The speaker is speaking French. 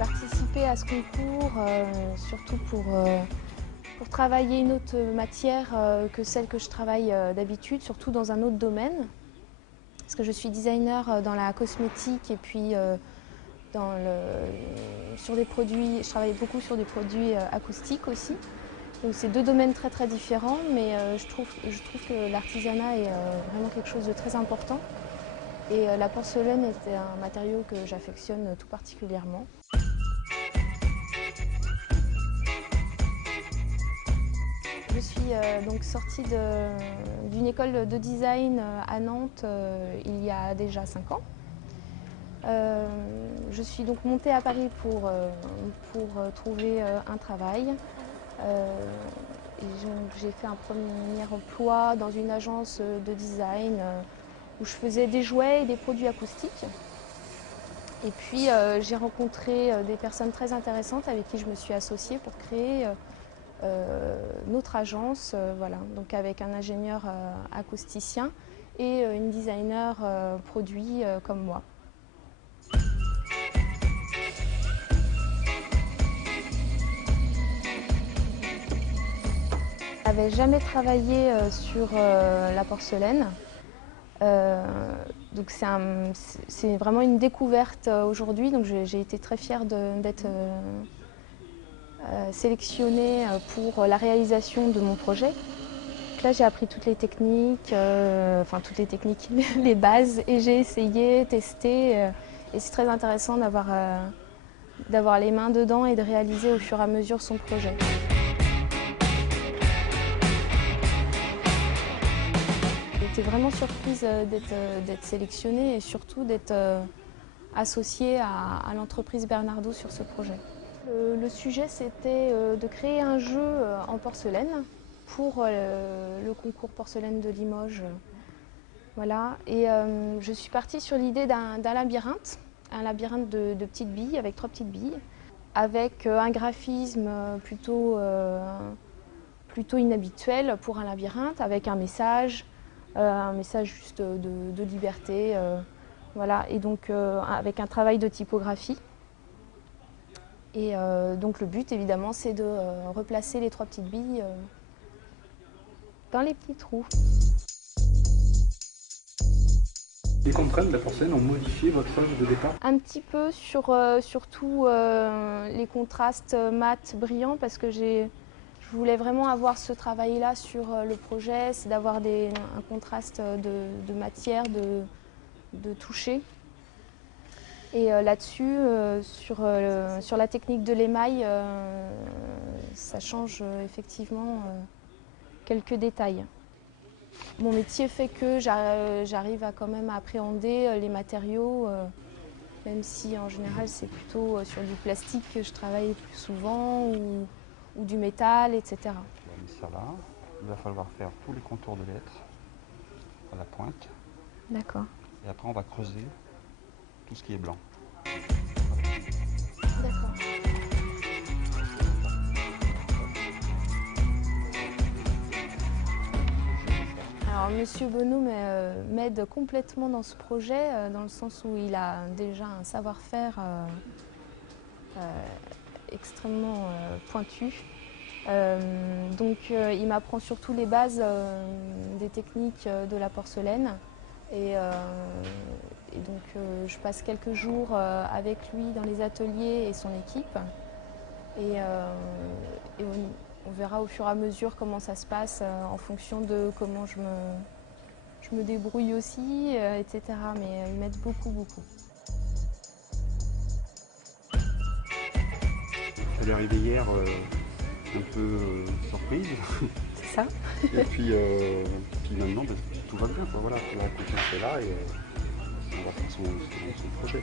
participé à ce concours surtout pour travailler une autre matière que celle que je travaille d'habitude, surtout dans un autre domaine. Parce que je suis designer dans la cosmétique et puis sur des produits, je travaille beaucoup sur des produits acoustiques aussi. Donc c'est deux domaines très très différents, mais je trouve que l'artisanat est vraiment quelque chose de très important. Et la porcelaine est un matériau que j'affectionne tout particulièrement. Je suis donc sortie d'une école de design à Nantes il y a déjà 5 ans. Je suis donc montée à Paris pour trouver un travail. J'ai fait un premier emploi dans une agence de design où je faisais des jouets et des produits acoustiques. Et puis j'ai rencontré des personnes très intéressantes avec qui je me suis associée pour créer notre agence, voilà, donc avec un ingénieur acousticien et une designer produit comme moi. Je n'avais jamais travaillé sur la porcelaine. Donc c'est vraiment une découverte aujourd'hui. Donc j'ai été très fière d'être sélectionnée pour la réalisation de mon projet. Donc là j'ai appris toutes les techniques, les bases, et j'ai essayé, testé. Et c'est très intéressant d'avoir les mains dedans et de réaliser au fur et à mesure son projet. J'étais vraiment surprise d'être sélectionnée et surtout d'être associée à l'entreprise Bernardaud sur ce projet. Le sujet, c'était de créer un jeu en porcelaine pour le concours porcelaine de Limoges. Voilà. Et je suis partie sur l'idée d'un labyrinthe de petites billes, avec 3 petites billes, avec un graphisme plutôt inhabituel pour un labyrinthe, avec un message juste de liberté, voilà, et donc avec un travail de typographie. Et donc le but évidemment c'est de replacer les 3 petites billes dans les petits trous. Les contraintes de la porcelaine ont modifié votre œuvre de départ? Un petit peu surtout les contrastes mat brillants, parce que je voulais vraiment avoir ce travail-là sur le projet, c'est d'avoir un contraste de matière, de toucher. Et là-dessus, sur la technique de l'émail, ça change effectivement quelques détails. Mon métier fait que j'arrive à quand même appréhender les matériaux, même si en général c'est plutôt sur du plastique que je travaille plus souvent, ou du métal, etc. On va mettre ça là. Il va falloir faire tous les contours de lettres à la pointe. D'accord. Et après on va creuser tout ce qui est blanc. D'accord. Alors Monsieur Bonneau m'aide complètement dans ce projet, dans le sens où il a déjà un savoir-faire extrêmement pointu. Donc il m'apprend surtout les bases des techniques de la porcelaine. Et donc je passe quelques jours avec lui dans les ateliers et son équipe. Et on verra au fur et à mesure comment ça se passe en fonction de comment je me débrouille aussi, etc. Mais il m'aide beaucoup, beaucoup. Elle est arrivée hier un peu surprise. C'est ça. Et puis maintenant, tout va bien. Voilà, la confiance est là et on va faire son projet.